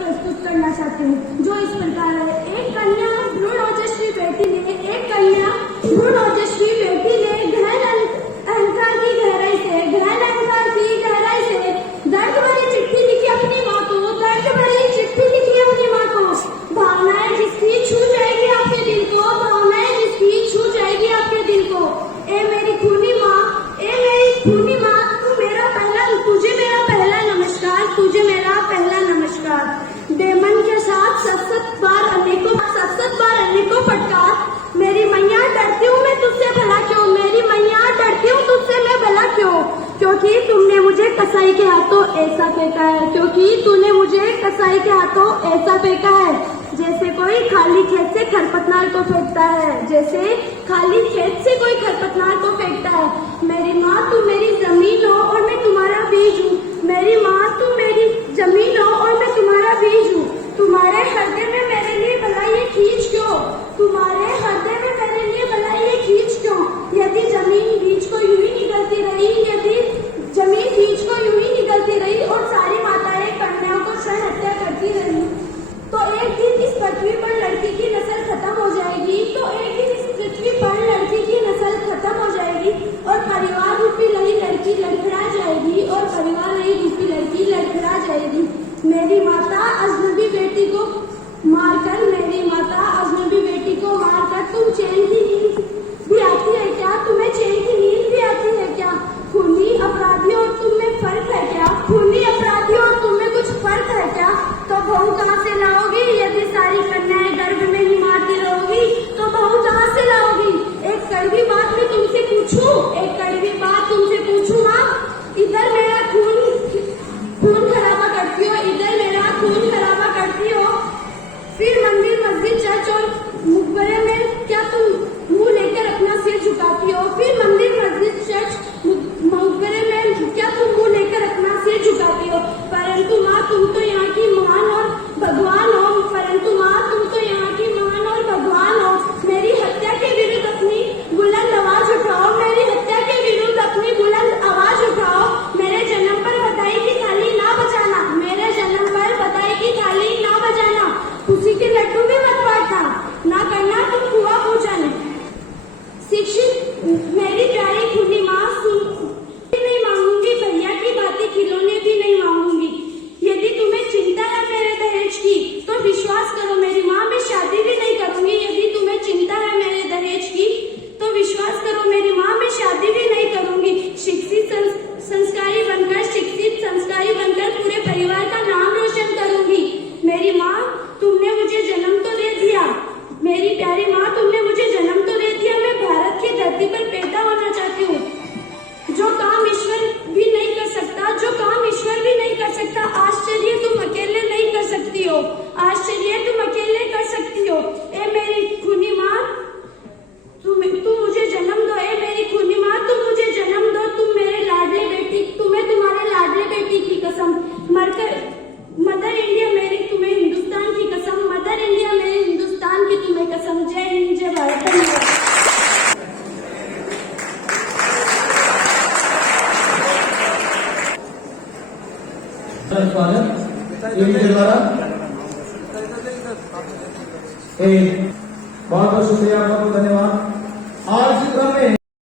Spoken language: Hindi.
प्रस्तुत करना चाहती हूँ, जो इस प्रकार है। एक कन्या भ्रूण ओजस्वी बेटी ने, एक कन्या भ्रूण ओजस्वी बेटी ने गहन अहंकार की गहराई से, गहन अहंकार की गहराई से दर्द भरी चिट्ठी लिखी अपनी माँ को, दर्द भरी चिट्ठी लिखी अपनी माँ को। भावनाएं जिसकी छू जाएगी आपके दिल को, भावनाएं जिसकी छू जाएगी आपके दिल को। ए मेरी खूनी माँ, ए मेरी खूनी माँ, तुझे मेरा पहला नमस्कार, तुझे मेरा पहला नमस्कार। डेमन के साथ सत बार अनेकों फटकार। मेरी मैया डरती हूँ मैं तुझसे भला क्यों, मेरी मैया डरती हूँ तुझसे मैं भला क्यों। क्योंकि तुमने मुझे कसाई के हाथों ऐसा फेंका है, क्योंकि तूने मुझे कसाई के हाथों ऐसा फेंका है, जैसे कोई खाली खेत से खरपतवार को फेंकता है, जैसे खाली खेत से कोई खरपतवार को फेंकता है। मेरी माँ तू मेरी जमीन हो और मैं तुम्हारा बीज हूँ, मेरी माँ तू मेरी जमीन हो और मैं तुम्हारा बीज हूँ। तुम्हारे हृदय में मेरे लिए भला ये खींच क्यों, तुम्हारे हृदय में मेरे लिए भला ये खींच क्यों। यदि जमीन बीज को यूं ही निकलती रही, यदि जमीन बीज को यूं ही निकलती रही और सारी माताएं कन्याओं को स्वयं हत्या करती रही, तो एक दिन इस पृथ्वी पर लड़की की नस्ल खत्म हो जाएगी, तो एक दिन इस पृथ्वी पर लड़की की नस्ल खत्म हो जाएगी और परिवार रूपी लड़की लड़खड़ा जाएगी, और परिवार रूपी लड़की लड़खड़ा जाएगी। मेरी माता अजनबी बेटी को मारकर, मेरी माता अजनबी बेटी को मारकर तुम चैन की नींद भी आती है क्या, तुम्हें चैन की नींद भी आती है क्या। खूनी अपराधी और तुम में फर्क है क्या, खूनी अपराधी और तुम में कुछ फर्क है क्या। तो बहू कहाँ से लाओगी, यदि सारी कन्याएं गर्भ में ही मारती रहोगी तो बहू कहाँ से लाओगी। एक कड़वी बात मैं तुमसे पूछूं, एक कड़वी बात तुमसे पूछूं माँ, इधर मेरा खून खराबा करती हो, इधर मेरा खून खराबा करती हो, फिर मंदिर मस्जिद चर्च और मकबरे में क्या तुम मुंह लेकर अपना सिर झुकाती हो, फिर मंदिर मस्जिद चर्च मकबरे में क्या तुम मुंह लेकर अपना सिर झुकाती हो। परंतु माँ तुम तो यहाँ की महान और भगवान हो, परंतु माँ तुम तो यहाँ की महान और भगवान हो। मेरी हत्या के विरुद्ध अपनी बुलंद आवाज उठाओ, मेरी हत्या के विरुद्ध अपनी बुलंद आवाज उठाओ। मेरे जन्म पर बधाई की थाली ना बजाना, मेरे जन्म पर बधाई की थाली ना बजाना। खुशी के लड्डू भी मत बांटना, ना करना तुम कुआ पूजन। शिक्षित मेरी प्यारी खूनी माँ, नहीं मांगूंगी भैया की बातें, खिलौने भी नहीं मांगूंगी। यदि तुम्हें चिंता है मेरे दहेज की तो विश्वास करो मेरी माँ, मैं शादी भी नहीं करूंगी। यदि तुम्हें चिंता है मेरे दहेज की तो विश्वास करो मेरी माँ, मैं शादी भी नहीं करूंगी। शिक्षित संस्कारी बनकर पूरे परिवार का नाम रोशन करूंगी। मेरी माँ तुमने मुझे जन्म तो दे दिया, मेरी प्यारी माँ तुमने मुझे जन्म तो दे दिया, मैं भारत की धरती पर पैदा होना चाहती हूँ। जो काम ईश्वर भी नहीं कर सकता, जो काम ईश्वर भी नहीं कर सकता, आश्चर्य तुम अकेले नहीं कर सकती हो, आश्चर्य तुम अकेले कर सकती हो। ए मेरी खूनी माँ तुम मुझे जन्म दो, ए मेरी खूनी माँ तुम मुझे जन्म दो। तुम मेरे लाडले बेटी, तुम्हें तुम्हारे लाडले बेटी की कसम, मरकर मदर इंडिया मेरी, तुम्हें हिंदुस्तान की कसम, मदर इंडिया मेरे हिंदुस्तान की तुम्हें कसम। जय हिंद, जय भारत। बहुत बहुत शुक्रिया, बहुत बहुत धन्यवाद।